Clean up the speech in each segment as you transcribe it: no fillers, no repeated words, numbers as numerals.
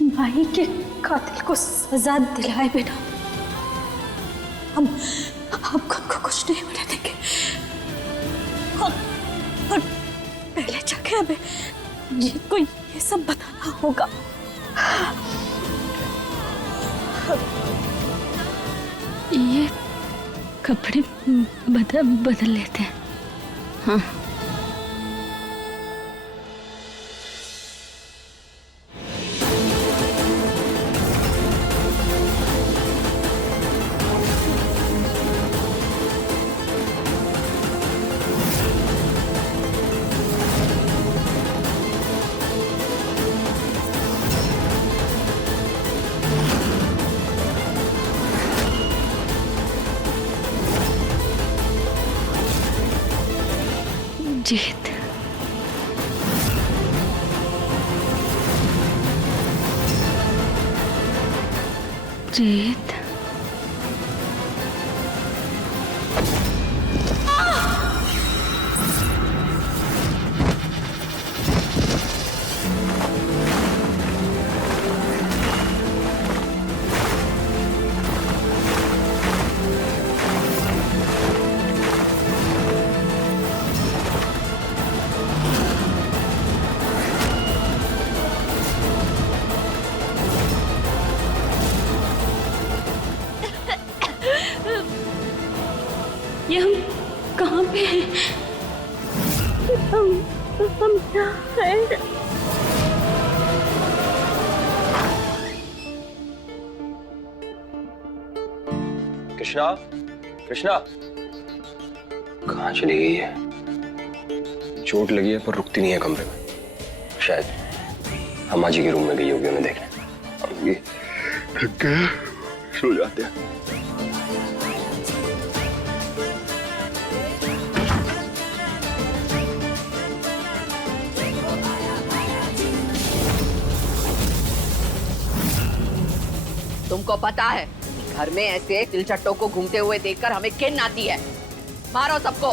माही के कातिल को सजा दिलाए बिना हम खुद को कुछ नहीं होने देंगे। और पहले जाके हमें जीत को ये सब बताना होगा। ये कपड़े बदल लेते हैं। हाँ, जीत। जीत। ये हम कहाँ पे हैं? हम क्या हैं? कृष्णा, कृष्णा, कहाँ चली गई है? चोट लगी है पर रुकती नहीं है कमरे में। शायद अम्मा जी के रूम में गई होगी उन्हें देखने। थक गए, सो जाते हैं। तुमको पता है घर में ऐसे तिलचट्टों को घूमते हुए देखकर हमें घिन आती है। मारो सबको।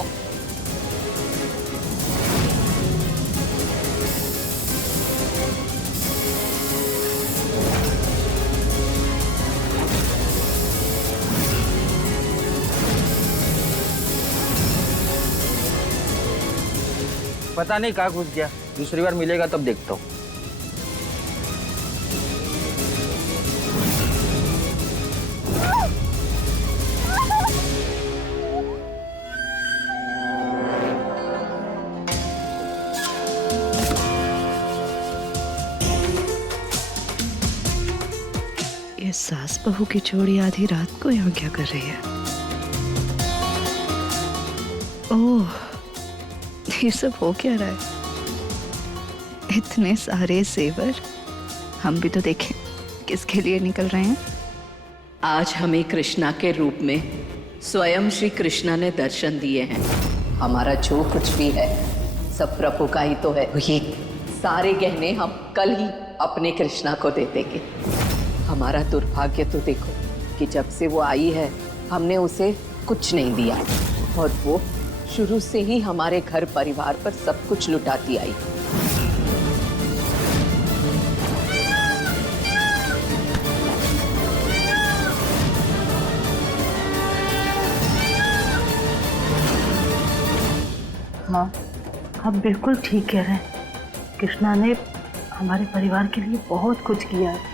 पता नहीं कहाँ घुस गया। दूसरी बार मिलेगा तब देखता हूँ। ये सास बहू की जोड़ी आधी रात को यहाँ क्या कर रही है? ओह, ये सब हो क्या रहा है? इतने सारे जेवर, हम भी तो देखें किसके लिए निकल रहे हैं। आज हमें कृष्णा के रूप में स्वयं श्री कृष्णा ने दर्शन दिए हैं। हमारा जो कुछ भी है सब प्रभु का ही तो है। ये सारे गहने हम कल ही अपने कृष्णा को दे देंगे। हमारा दुर्भाग्य तो देखो कि जब से वो आई है हमने उसे कुछ नहीं दिया और वो शुरू से ही हमारे घर परिवार पर सब कुछ लुटाती आई। हाँ, आप बिल्कुल ठीक कह रहे हैं। कृष्णा ने हमारे परिवार के लिए बहुत कुछ किया है।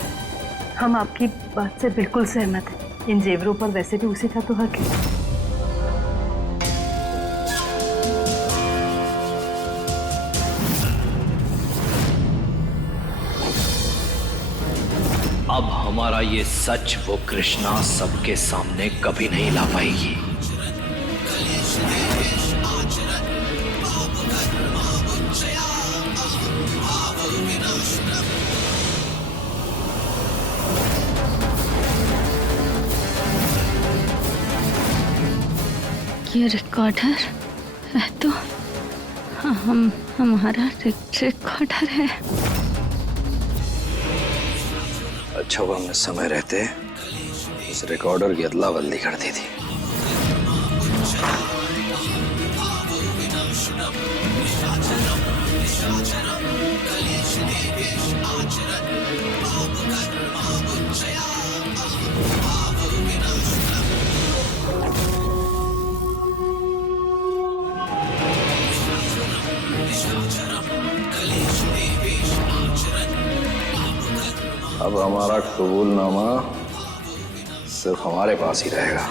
हम आपकी बात से बिल्कुल सहमत हैं। इन जेवरों पर वैसे भी उसी का तो हक है। अब हमारा ये सच वो कृष्णा सबके सामने कभी नहीं ला पाएगी। ये रिकॉर्डर है तो हमारा रिकॉर्डर है। अच्छा हुआ हमने समय रहते उस रिकॉर्डर की अदला बदली कर दी थी। अब हमारा कबूलनामा सिर्फ हमारे पास ही रहेगा।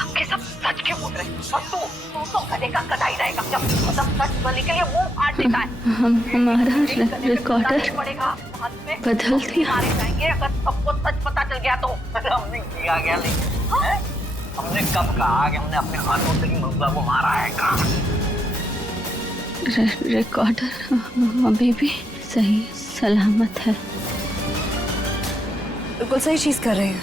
सबके सब सच क्यों बोल रहे हैं? और तू तो गधे का गधा ही रहेगा जब सब सच बोलने के लिए मुंह फाड़ देता है। हमारा रिकॉर्डर पड़ेगा बदल दिया। मारे जाएंगे अगर सबको सच पता चल गया तो। हमने किया क्या नहीं? हमने कब कहा कि हमने अपने हाथों से ही मुर्गा को मारा है? कहा रिकॉर्डर अभी भी सही सलामत है। बिल्कुल सही चीज कर रहे हैं।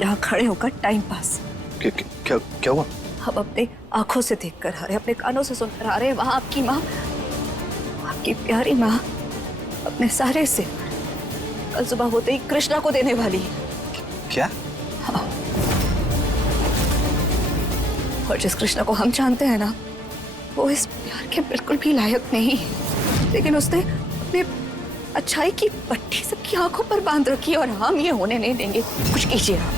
यहाँ खड़े होकर टाइम पास। क्या हुआ? हम अपने आंखों से देख कर आ रहे हैं, अपने कानों से सुनकर आ रहे हैं। वहां आपकी माँ, आपकी प्यारी माँ अपने सारे से कल सुबह होते ही कृष्णा को देने वाली है। क्या? हाँ। और जिस कृष्णा को हम जानते हैं ना, वो इस प्यार के बिल्कुल भी लायक नहीं है। लेकिन उसने अपने अच्छाई की पट्टी सबकी आंखों पर बांध रखी है और हम ये होने नहीं देंगे। कुछ कीजिए आप।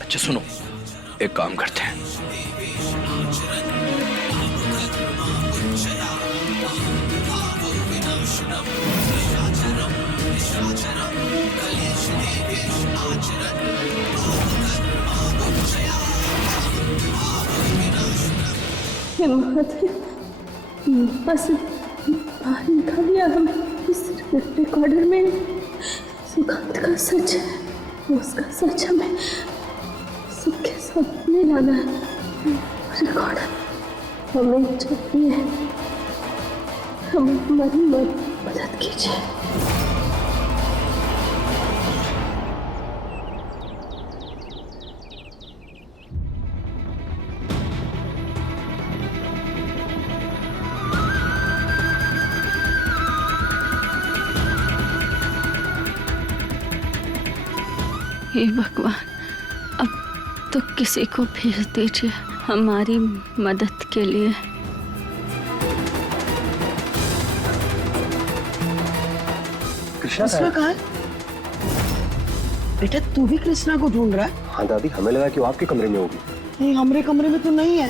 अच्छा सुनो, एक काम करते हैं। बस बाहर निकालिए हमें इस रिकॉर्डर में सुगंध का सच है, उसका सच हमें सबके सामने लाना है। रिकॉर्डर हमें चाहिए, हमारी मदद कीजिए। हे भगवान, अब तो किसी को भेज दीजिए हमारी मदद के लिए। कृष्णा कहाँ है? बेटा तू भी कृष्णा को ढूंढ रहा है? हाँ दादी, हमें लगा कि वो आपके कमरे में होगी। नहीं, हमारे कमरे में तो नहीं है।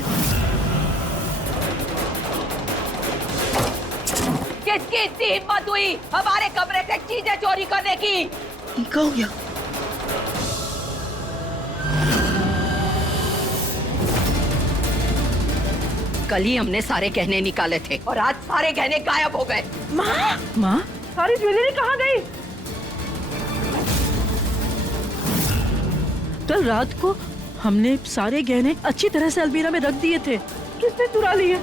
किसकी इतनी हिम्मत हुई हमारे कमरे से चीजें चोरी करने की? ये क्या हो गया? कल ही हमने सारे गहने निकाले थे और आज सारे गहने गायब हो गए। माँ, सारी ज्वेलरी कहाँ गई? कल रात को हमने सारे गहने अच्छी तरह से अलमीरा में रख दिए थे। किसने चुरा लिए?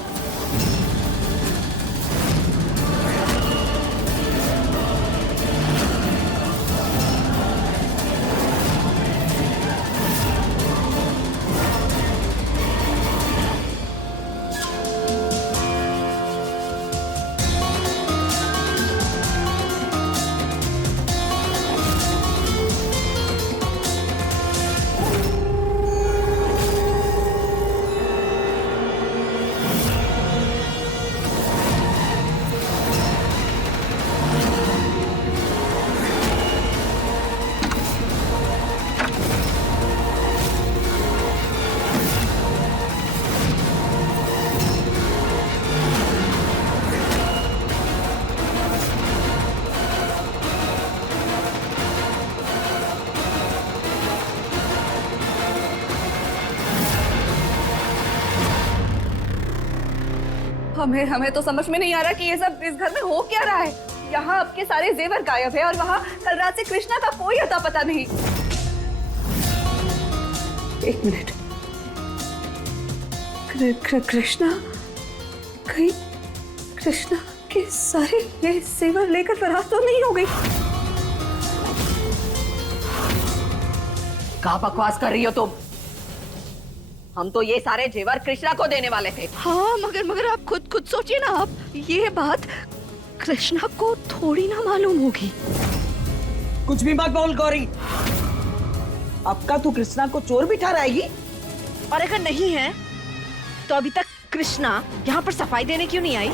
हमें तो समझ में नहीं आ रहा कि ये सब इस घर में हो क्या रहा है। यहाँ आपके सारे जेवर गायब है और वहाँ कल रात से कृष्णा का कोई अता पता नहीं। एक मिनट, कृष्णा कहीं कृष्णा के सारे ये जेवर लेकर फरार तो नहीं हो गई? क्या बकवास कर रही हो तुम? हम तो ये सारे जेवर कृष्णा को देने वाले थे। हाँ, मगर आप खुद सोचिए ना। आप ये बात कृष्णा को थोड़ी ना मालूम होगी। कुछ भी मत बोल गौरी। अब का तू कृष्णा को चोर भी ठहराएगी? और अगर नहीं है तो अभी तक कृष्णा यहाँ पर सफाई देने क्यों नहीं आई?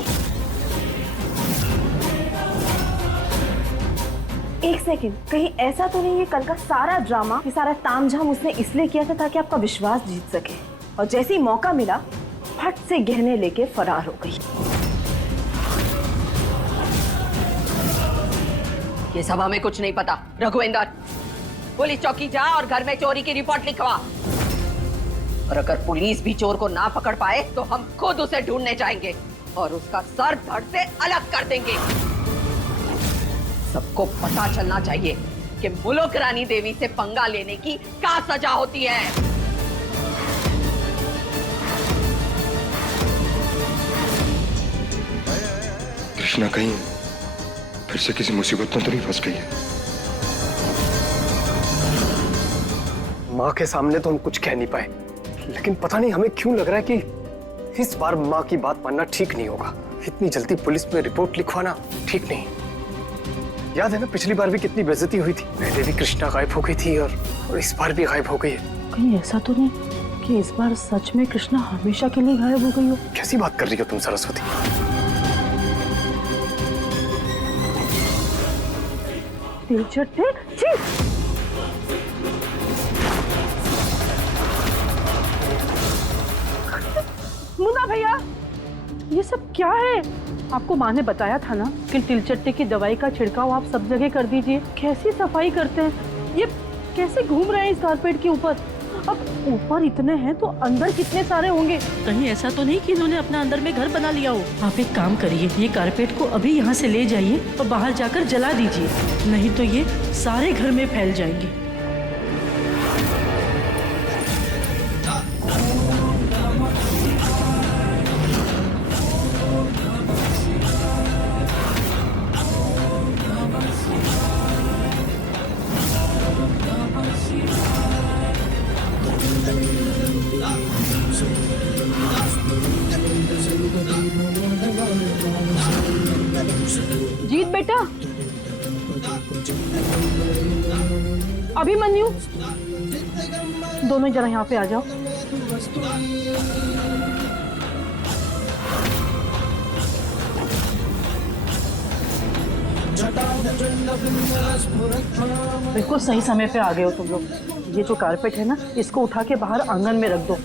एक सेकंड, कहीं ऐसा तो नहीं है कल का सारा ड्रामा, ये सारा तामझाम उसने इसलिए किया था ताकि आपका विश्वास जीत सके, और जैसे ही मौका मिला फट से गहने लेके फरार हो गई। ये सब हमें कुछ नहीं पता। रघुवेंद्र, पुलिस चौकी जा और घर में चोरी की रिपोर्ट लिखवा। और अगर पुलिस भी चोर को ना पकड़ पाए तो हम खुद उसे ढूंढने जाएंगे और उसका सर धड़ से अलग कर देंगे। सबको पता चलना चाहिए कि मुलुक रानी देवी से पंगा लेने की क्या सजा होती है। कृष्णा कहीं फिर से किसी मुसीबत में तो नहीं फंस गई है? माँ के सामने तो हम कुछ कह नहीं पाए, लेकिन पता नहीं हमें क्यों लग रहा है कि इस बार माँ की बात मानना ठीक नहीं होगा। इतनी जल्दी पुलिस में रिपोर्ट लिखवाना ठीक नहीं। याद है ना, पिछली बार भी कितनी बेइज्जती हुई थी। पहले भी कृष्णा गायब हो गई थी और इस बार भी गायब हो गई है। कहीं ऐसा तो नहीं कि इस बार सच में कृष्णा हमेशा के लिए गायब हो गई हो? कैसी बात कर रही हो तुम सरस्वती? तिलचट्टे, छी! मुन्ना भैया, ये सब क्या है? आपको माँ ने बताया था ना कि तिलचट्टे की दवाई का छिड़काव आप सब जगह कर दीजिए। कैसी सफाई करते हैं, ये कैसे घूम रहे हैं इस कारपेट के ऊपर? अब ऊपर इतने हैं तो अंदर कितने सारे होंगे? कहीं ऐसा तो नहीं कि इन्होंने अपना अंदर में घर बना लिया हो? आप एक काम करिए, ये कारपेट को अभी यहाँ से ले जाइए और बाहर जाकर जला दीजिए, नहीं तो ये सारे घर में फैल जाएंगे। जीत बेटा, अभिमन्यु, दोनों जरा यहाँ पे आ जाओ। बिल्कुल सही समय पे आ गए हो तुम लोग। ये जो कारपेट है ना, इसको उठा के बाहर आंगन में रख दो।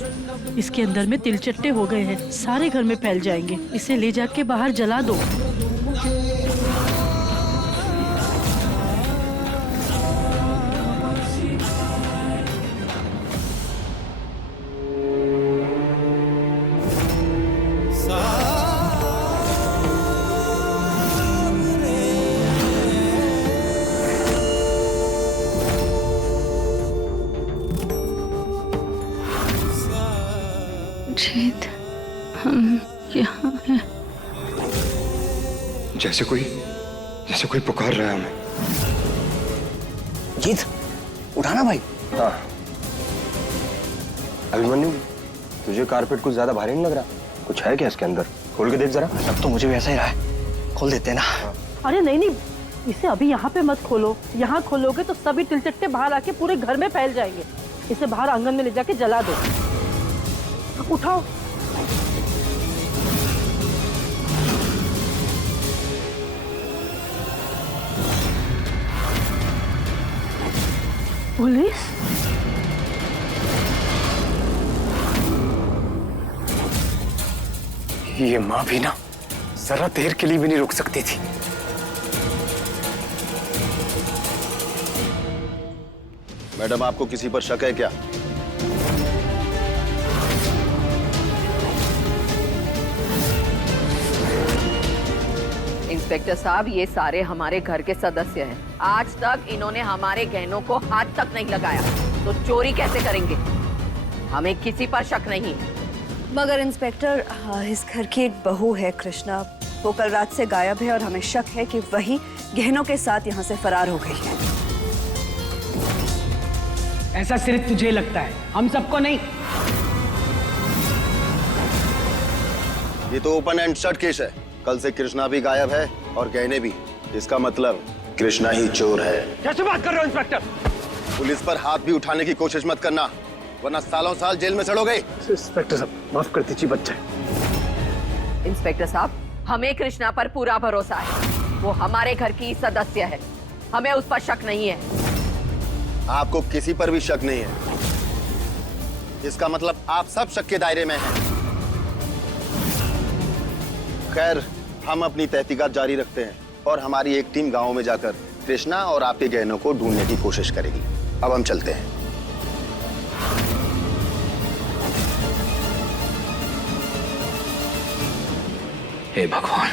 इसके अंदर में तिलचट्टे हो गए हैं, सारे घर में फैल जाएंगे। इसे ले जाके बाहर जला दो। जीत, हम यहाँ हैं। जैसे कोई पुकार रहा है हमें। जीत, उठाना भाई। हाँ। अभिमन्यु, तुझे कारपेट कुछ ज्यादा भारी नहीं लग रहा? कुछ है क्या इसके अंदर? खोल के देख जरा। अब तो मुझे भी ऐसा ही रहा है, खोल देते ना। अरे नहीं नहीं, इसे अभी यहाँ पे मत खोलो। यहाँ खोलोगे तो सभी तिलचट्टे बाहर आके पूरे घर में फैल जाएंगे। इसे बाहर आंगन में ले जाके जला दो। उठाओ। पुलिस? ये माँ भी ना जरा देर के लिए भी नहीं रुक सकती थी। मैडम, आपको किसी पर शक है क्या? इंस्पेक्टर साहब, ये सारे हमारे घर के सदस्य हैं। आज तक इन्होंने हमारे गहनों को हाथ तक नहीं लगाया, तो चोरी कैसे करेंगे? हमें किसी पर शक नहीं। मगर इंस्पेक्टर, इस घर की एक बहू है कृष्णा, वो कल रात से गायब है और हमें शक है कि वही गहनों के साथ यहाँ से फरार हो गई है। ऐसा सिर्फ तुझे लगता है, हम सबको नहीं। ये तो ओपन एंड शट केस है। कल से कृष्णा भी गायब है और गहने भी। इसका मतलब कृष्णा ही चोर है। कैसे बात कर रहे हो इंस्पेक्टर? पुलिस पर हाथ भी उठाने की कोशिश मत करना, वरना सालों साल जेल में सड़ोगे। इंस्पेक्टर साहब, माफ कर दीजिए, बच्चा। इंस्पेक्टर साहब, हमें कृष्णा पर पूरा भरोसा है। वो हमारे घर की सदस्य है। हमें उस पर शक नहीं है। आपको किसी पर भी शक नहीं है। इसका मतलब आप सब शक के दायरे में हैं। खैर, हम अपनी तहकीकात जारी रखते हैं और हमारी एक टीम गांव में जाकर कृष्णा और आपके गहनों को ढूंढने की कोशिश करेगी। अब हम चलते हैं। हे भगवान,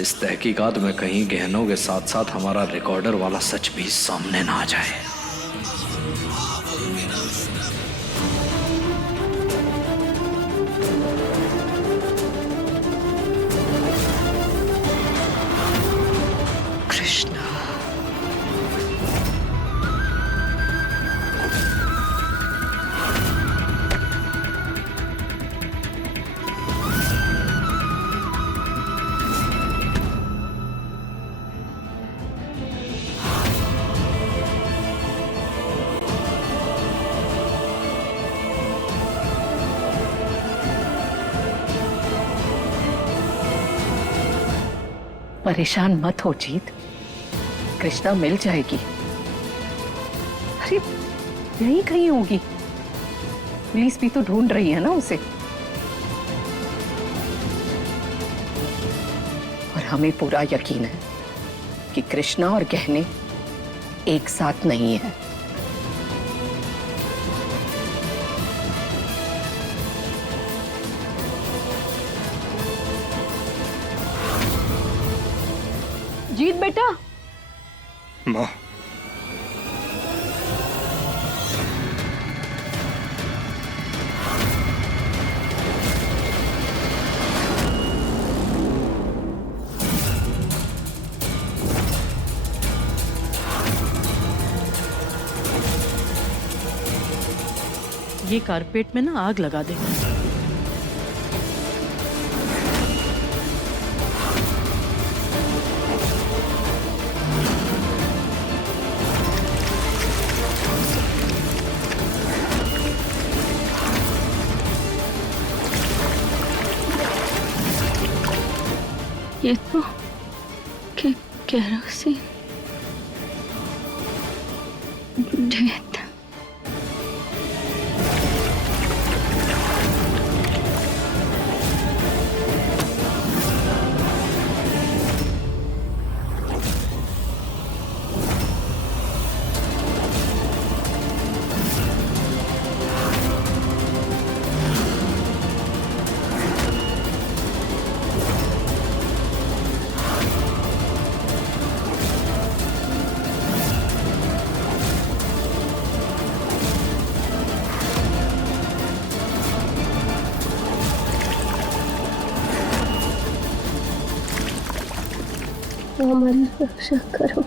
इस तहकीकात में कहीं गहनों के साथ साथ हमारा रिकॉर्डर वाला सच भी सामने ना आ जाए। कृष्णा, परेशान मत हो जीत, कृष्णा मिल जाएगी। अरे यहीं कहीं होगी, पुलिस भी तो ढूंढ रही है ना उसे। और हमें पूरा यकीन है कि कृष्णा और गहने एक साथ नहीं है। जीत बेटा। माँ, ये कारपेट में ना आग लगा दे। ये तो केरोसिन डेथ। हमारी रक्षा करो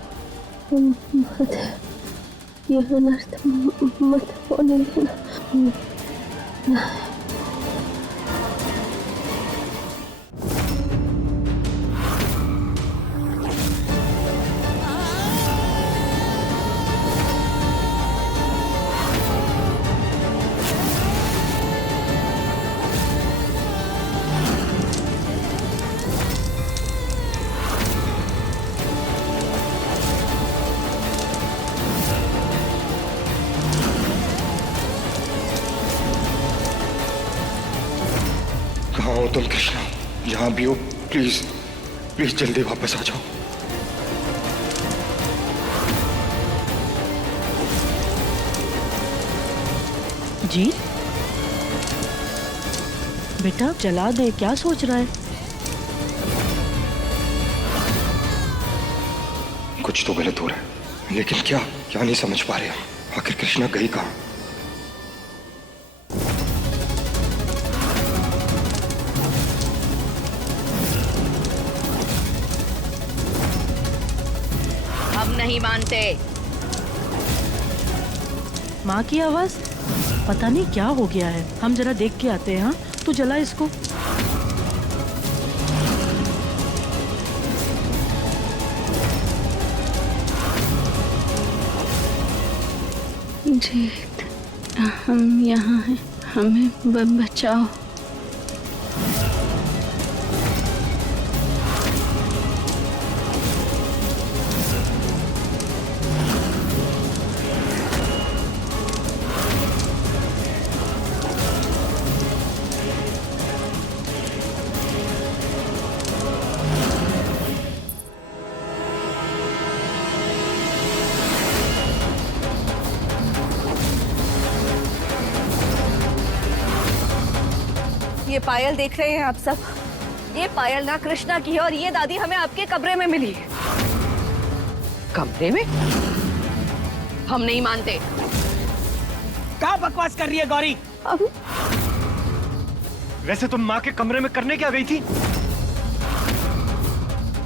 माते, यह अनर्थ मत होने देना। कहाँ हो तुम कृष्णा? जहाँ भी हो, प्लीज प्लीज जल्दी वापस आ जाओ। जी बेटा, जला दे, क्या सोच रहा है? कुछ तो गलत हो रहा है, लेकिन क्या क्या नहीं समझ पा रहे हम। आखिर कृष्णा गई कहाँ? हम नहीं मानते। माँ की आवाज, पता नहीं क्या हो गया है। हम जरा देख के आते हैं। हाँ, तू जला इसको। जीत, हम यहाँ हैं, हमें बचाओ। ये पायल देख रहे हैं आप सब, ये पायल ना कृष्णा की है और ये दादी हमें आपके कमरे में मिली है। कमरे में? हम नहीं मानते। क्या बकवास कर रही है गौरी? अब वैसे तुम माँ के कमरे में करने क्या गई थी?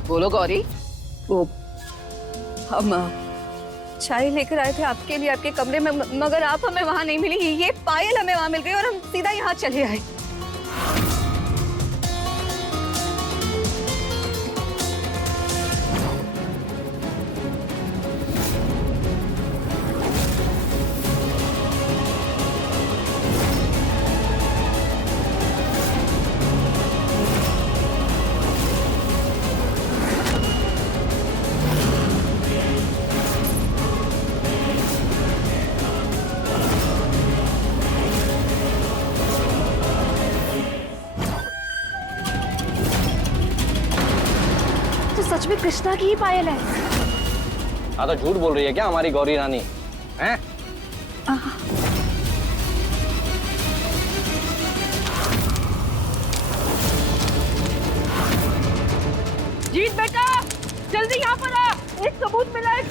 बोलो गौरी। वो हम चाय लेकर आए थे आपके लिए आपके कमरे में, मगर आप हमें वहां नहीं मिली। ये पायल हमें वहां मिल गई और हम सीधा यहाँ चले आए। सच में कृष्णा की ही पायल है। हाँ तो झूठ बोल रही है क्या हमारी गौरी रानी? हैं? जीत बेटा, जल्दी यहाँ पर आ, एक सबूत मिला है।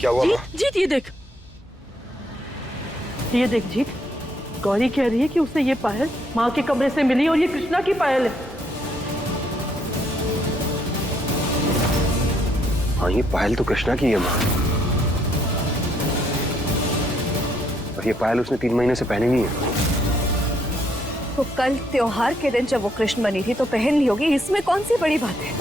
क्या हुआ? जीत ये देख जीत, गौरी कह रही है कि उसे ये पायल माँ के कमरे से मिली और ये कृष्णा की पायल है। हाँ, ये पायल तो कृष्णा की है माँ, और ये पायल उसने 3 महीने से पहनी नहीं है। तो कल त्योहार के दिन जब वो कृष्ण बनी थी तो पहन ली होगी, इसमें कौन सी बड़ी बात है?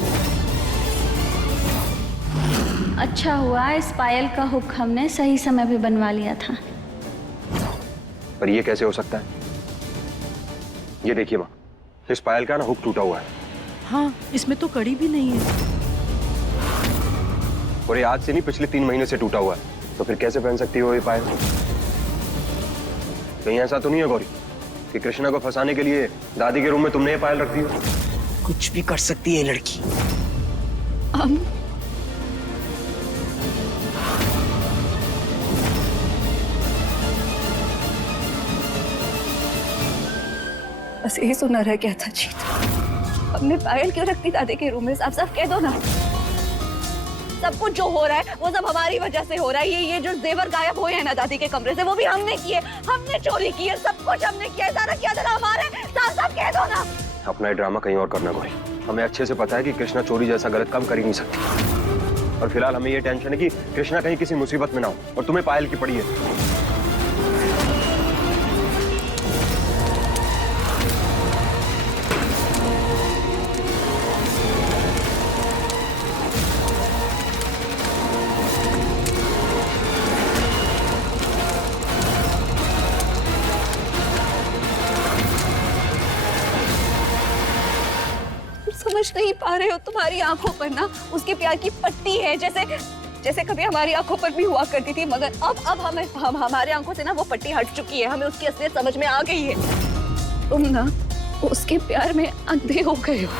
अच्छा हुआ इस पायल का हुक हमने सही समय पे बनवा लिया था। पर ये कैसे हो सकता है? ये देखिए माँ, इस पायल का ना हुक टूटा हुआ है। हाँ, इसमें तो कड़ी भी नहीं है। और ये आज से नहीं, पिछले 3 महीने से टूटा हुआ है। तो फिर कैसे पहन सकती हो ये पायल? कहीं ऐसा तो नहीं है गौरी कि कृष्णा को फंसाने के लिए दादी के रूम में तुमने ये पायल रख दी हो? कुछ भी कर सकती है लड़की। बस यही सुनना रह गया था जीत, हमने पायल क्यों रखती दादी के रूम में? आप सब कह दो ना। सब कुछ जो हो रहा है वो सब हमारी वजह से हो रहा है। ये जो जेवर गायब हुए हैं ना दादी के कमरे से, वो भी हमने किए, हमने चोरी की है, सब कुछ हमने किया है, सारा किया था हमारे साथ। सब कह दो ना। अपना ये ड्रामा कहीं और करना गौरी। हमें अच्छे से पता है कि कृष्णा चोरी जैसा गलत काम कर ही नहीं सकती, और फिलहाल हमें ये टेंशन है कि कृष्णा कहीं किसी मुसीबत में ना हो और तुम्हें पायल की पड़ी है। समझ नहीं पा रहे हो? तुम्हारी आंखों पर ना उसके प्यार की पट्टी है, जैसे कभी हमारी आंखों पर भी हुआ करती थी, मगर अब हमारे आंखों से ना वो पट्टी हट चुकी है। हमें उसकी असलियत समझ में आ गई है। तुम ना उसके प्यार में अंधे हो गए हो।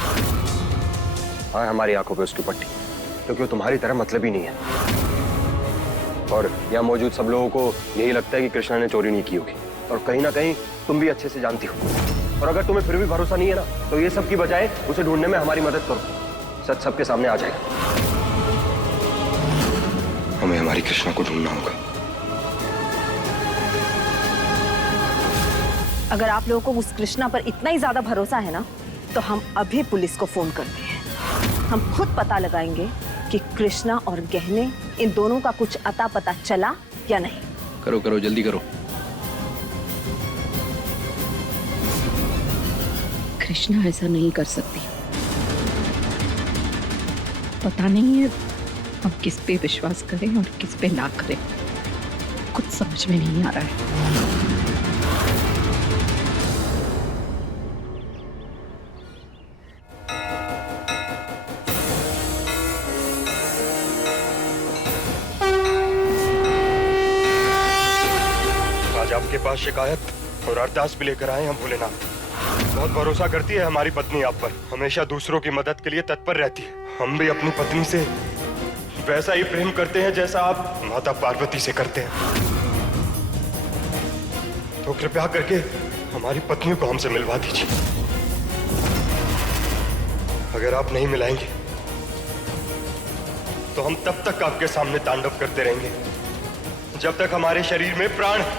हाँ, हमारी आंखों पे उसकी पट्टी, क्योंकि वो तुम्हारी तरह मतलब ही नहीं है। और यहाँ मौजूद सब लोगों को यही लगता है कि कृष्णा ने चोरी नहीं की होगी, और कहीं ना कहीं तुम भी अच्छे से जानती हो। और अगर तुम्हें फिर भी भरोसा नहीं है ना, तो ये सब की बजाय उसे ढूंढने में हमारी मदद करो। सच सबके सामने आ जाएगा। हमें हमारी कृष्णा को ढूंढना होगा। अगर आप लोगों को उस कृष्णा पर इतना ही ज्यादा भरोसा है ना, तो हम अभी पुलिस को फोन करते हैं। हम खुद पता लगाएंगे कि कृष्णा और गहने, इन दोनों का कुछ अता पता चला या नहीं। करो करो, जल्दी करो। कृष्णा ऐसा नहीं कर सकती। पता नहीं है हम किस पे विश्वास करें और किस पे ना करें, कुछ समझ में नहीं आ रहा है। आज आपके पास शिकायत और अरदास भी लेकर आए हैं भोलेनाथ। बहुत भरोसा करती है हमारी पत्नी आप पर, हमेशा दूसरों की मदद के लिए तत्पर रहती है। हम भी अपनी पत्नी से वैसा ही प्रेम करते हैं जैसा आप माता पार्वती से करते हैं। तो कृपया करके हमारी पत्नी को हमसे मिलवा दीजिए। अगर आप नहीं मिलाएंगे तो हम तब तक आपके सामने तांडव करते रहेंगे जब तक हमारे शरीर में प्राण है।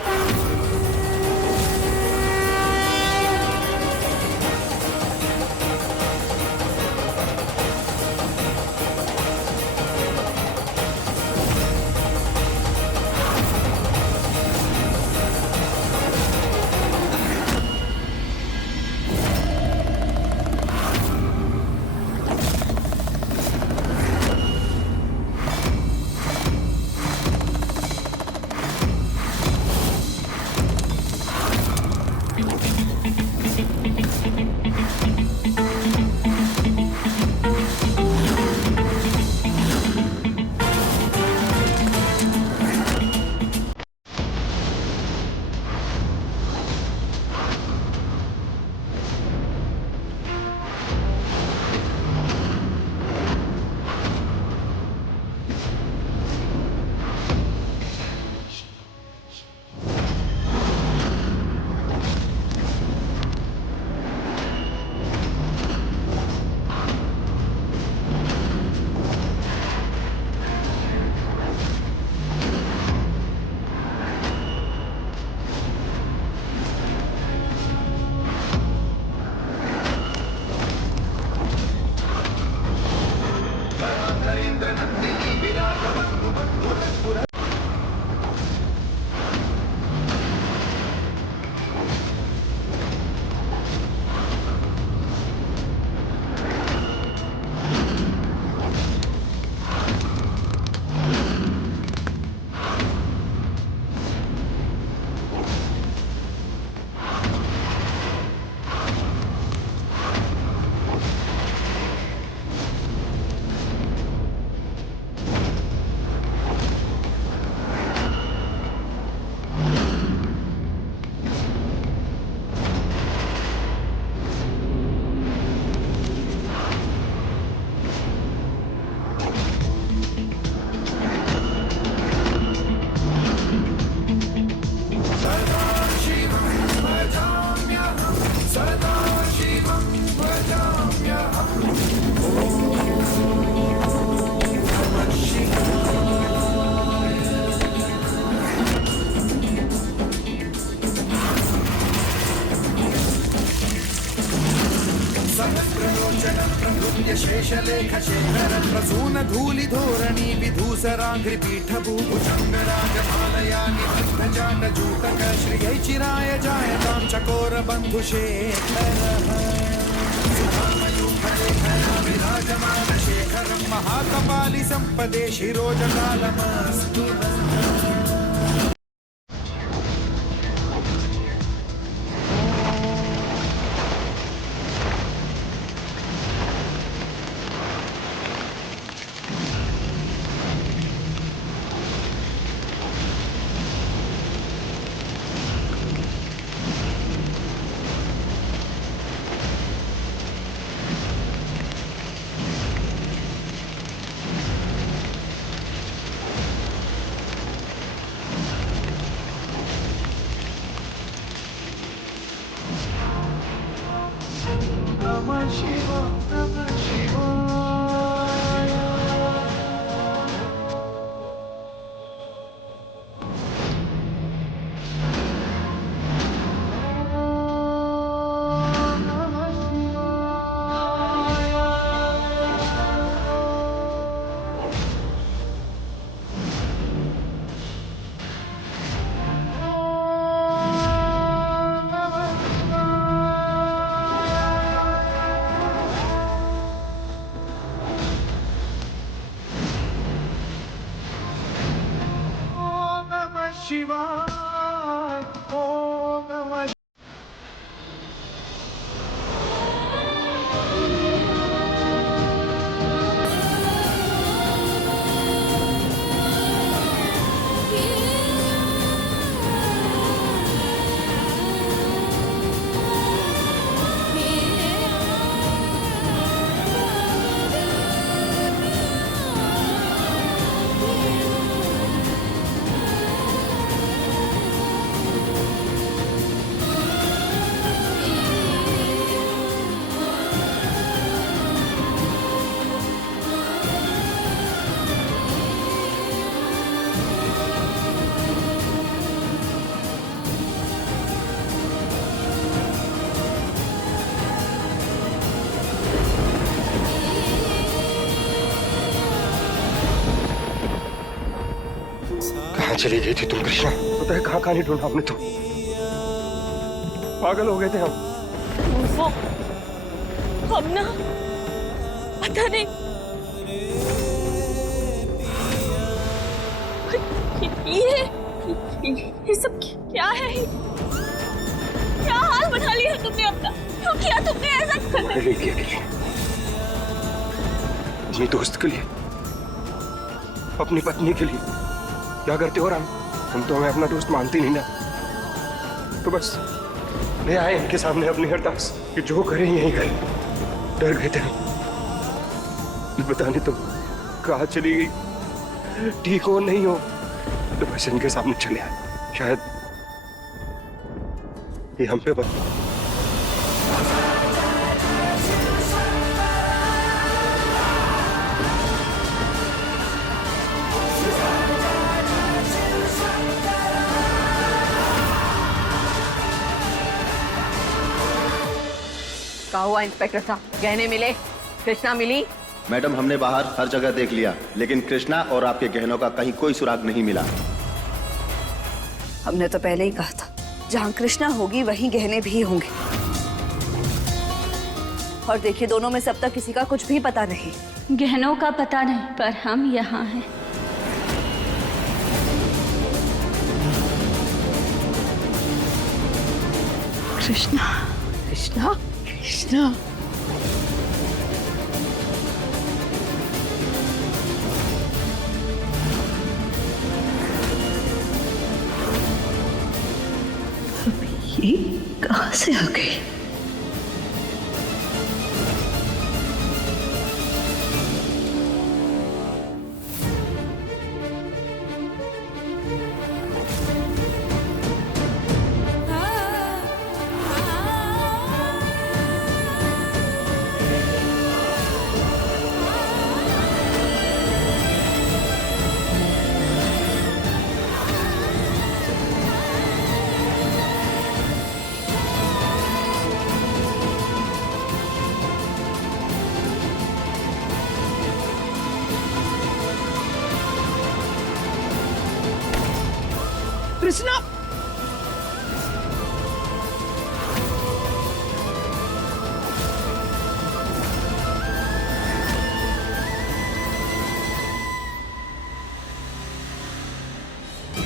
शेषलेखशेखरं प्रसूनधूलिधोरणी विधूसराङ्घ्रिपीठभूभुजङ्गराजमालयानि बद्धजाण्डजूटक श्रियै चिराय जायतां चकोरबन्धुशेखरः सुधामयूखलेखया विराजमानशेखरं महाकपालि सम्पदे शिरोजकालमस्तु। चली गई थी तुम कृष्णा? पता है कहाँ कहाँ नहीं ढूंढा हमने तुम। पागल हो गए थे हम। वो हम ना पता नहीं ये सब क्या है? क्या हाल बना लिया तुमने अपना? क्यों किया तुमने ऐसा? तुम्हारे लिए किया के लिए, अपनी दोस्त के लिए, अपनी पत्नी के लिए। क्या करते हो राम? तुम तो हमें अपना दोस्त मानती नहीं ना। तो बस ले आए इनके सामने अपनी अरदास कि जो करें यही करें। डर गए थे हम। पता नहीं तुम कहाँ चली गई, ठीक हो नहीं हो, तो बस इनके सामने चले आए। शायद ये हम पे बस क्या हुआ इंस्पेक्टर साहब? गहने मिले? कृष्णा मिली? मैडम, हमने बाहर हर जगह देख लिया, लेकिन कृष्णा और आपके गहनों का कहीं कोई सुराग नहीं मिला। हमने तो पहले ही कहा था, जहाँ कृष्णा होगी वहीं गहने भी होंगे। और देखिए, दोनों में से अब तक किसी का कुछ भी पता नहीं। गहनों का पता नहीं, पर हम यहाँ हैं। कृष्णा, कृष्णा? कृष्णा, ये कहाँ से आ गई? कृष्णा,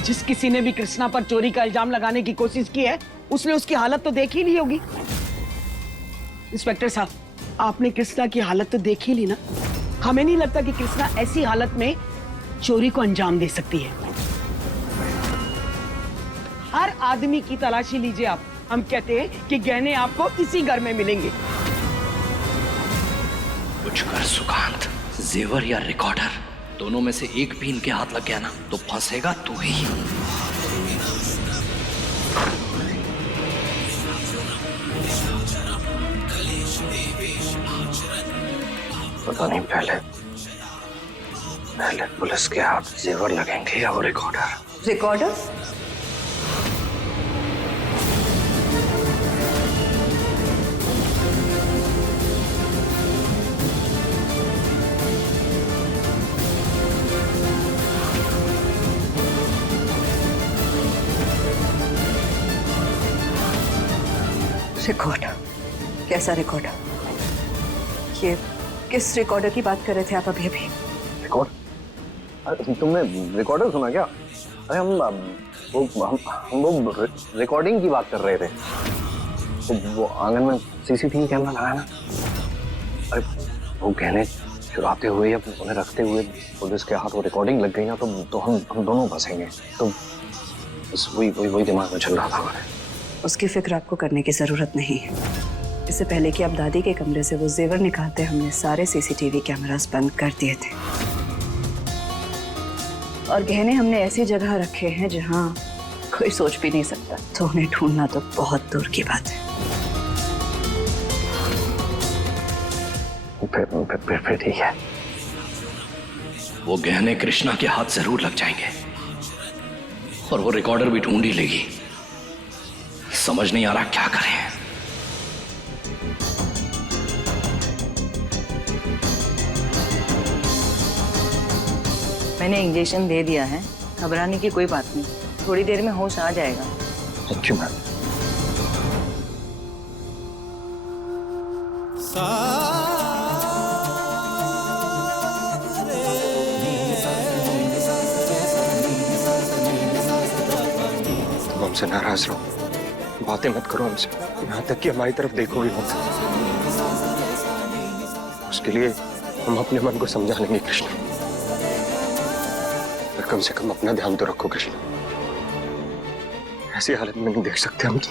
जिस किसी ने भी कृष्णा पर चोरी का इल्जाम लगाने की कोशिश की है, उसने उसकी हालत तो देख ही ली होगी। इंस्पेक्टर साहब, आपने कृष्णा की हालत तो देख ही ली ना। हमें नहीं लगता कि कृष्णा ऐसी हालत में चोरी को अंजाम दे सकती है। हर आदमी की तलाशी लीजिए आप। हम कहते हैं कि गहने आपको इसी घर में मिलेंगे। कुछ कर सुकांत, जेवर या रिकॉर्डर, दोनों में से एक भी इनके हाथ लग गया ना तो फंसेगा तू ही। पता नहीं पहले पुलिस के हाथ जेवर लगेंगे या वो रिकॉर्डर। रिकॉर्डर? रिकॉर्डर? कैसा रिकॉर्डर? ये किस रिकॉर्डर की बात कर रहे थे आप अभी अभी? रिकॉर्ड? तुमने रिकॉर्डर सुना क्या? अरे हम वो रिकॉर्डिंग की बात कर रहे थे। वो आंगन में सीसीटीवी कैमरा लगा ना। अरे वो गहने चुराते हुए या उन्हें रखते हुए पुलिस के हाथ वो रिकॉर्डिंग लग गई ना तो हम दोनों फंसेंगे। तो बस वही दिमाग में चल रहा था हमारे। उसकी फिक्र आपको करने की जरूरत नहीं है। इससे पहले कि आप दादी के कमरे से वो जेवर निकालते, हमने सारे सीसीटीवी कैमरास बंद कर दिए थे। और गहने हमने ऐसी जगह रखे हैं जहां कोई सोच भी नहीं सकता। तो उन्हें ढूंढना तो बहुत दूर की बात है। फिर ठीक है। वो गहने कृष्णा के हाथ जरूर लग जाएंगे और वो रिकॉर्डर भी ढूंढ ही लेगी। समझ नहीं आ रहा क्या करें। मैंने इंजेक्शन दे दिया है, घबराने की कोई बात नहीं, थोड़ी देर में होश आ जाएगा। Thank you ma'am. तुम हमसे नाराज रहो, बातें मत करो हमसे, यहाँ तक कि हमारी तरफ देखो भी मत। उसके लिए हम अपने मन को समझा लेंगे कृष्णा, पर कम से कम अपना ध्यान तो रखो कृष्णा। ऐसी हालत में नहीं देख सकते हम तो।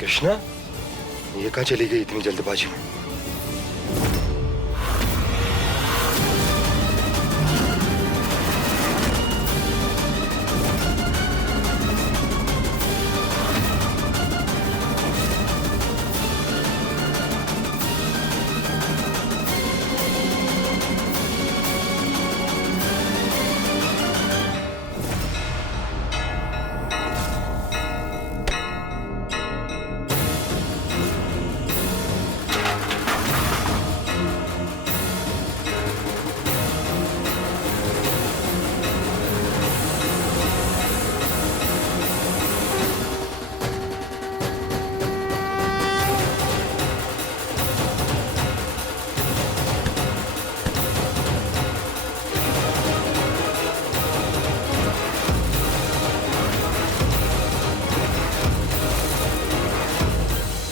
कृष्णा, ये कहाँ चली गई इतनी जल्दबाजी में?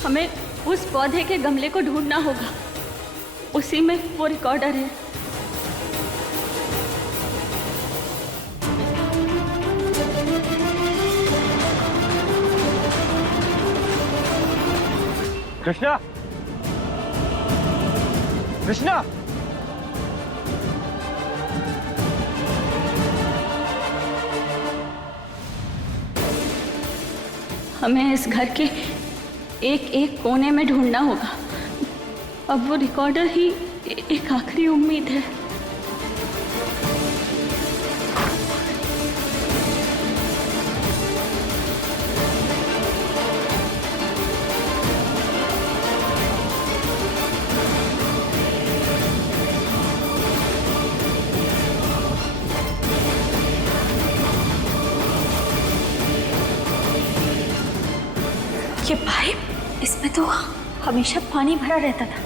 हमें उस पौधे के गमले को ढूंढना होगा, उसी में वो रिकॉर्डर है। कृष्णा, कृष्णा, हमें इस घर के एक एक कोने में ढूंढना होगा। अब वो रिकॉर्डर ही एक आखिरी उम्मीद है। ये पाइप, इसमें तो हमेशा पानी भरा रहता था,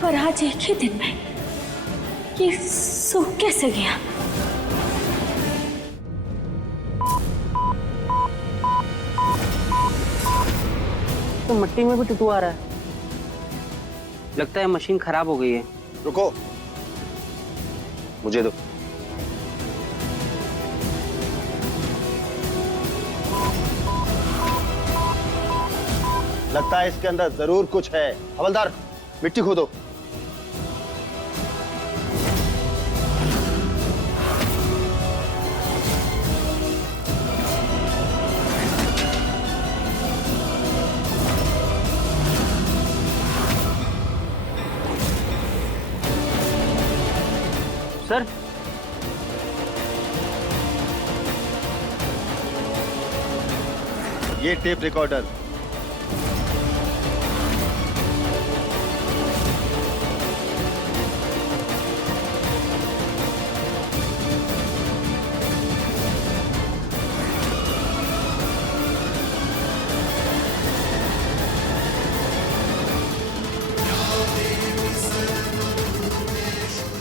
पर आज एक ही दिन में ये सूख कैसे गया? तो मिट्टी में भी टटू आ रहा है, लगता है मशीन खराब हो गई है। रुको, मुझे दो। लगता है इसके अंदर जरूर कुछ है। हवलदार, मिट्टी खोदो। सर, ये टेप रिकॉर्डर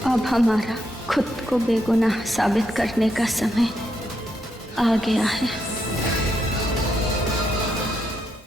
अब हमारा खुद को बेगुनाह साबित करने का समय आ गया है।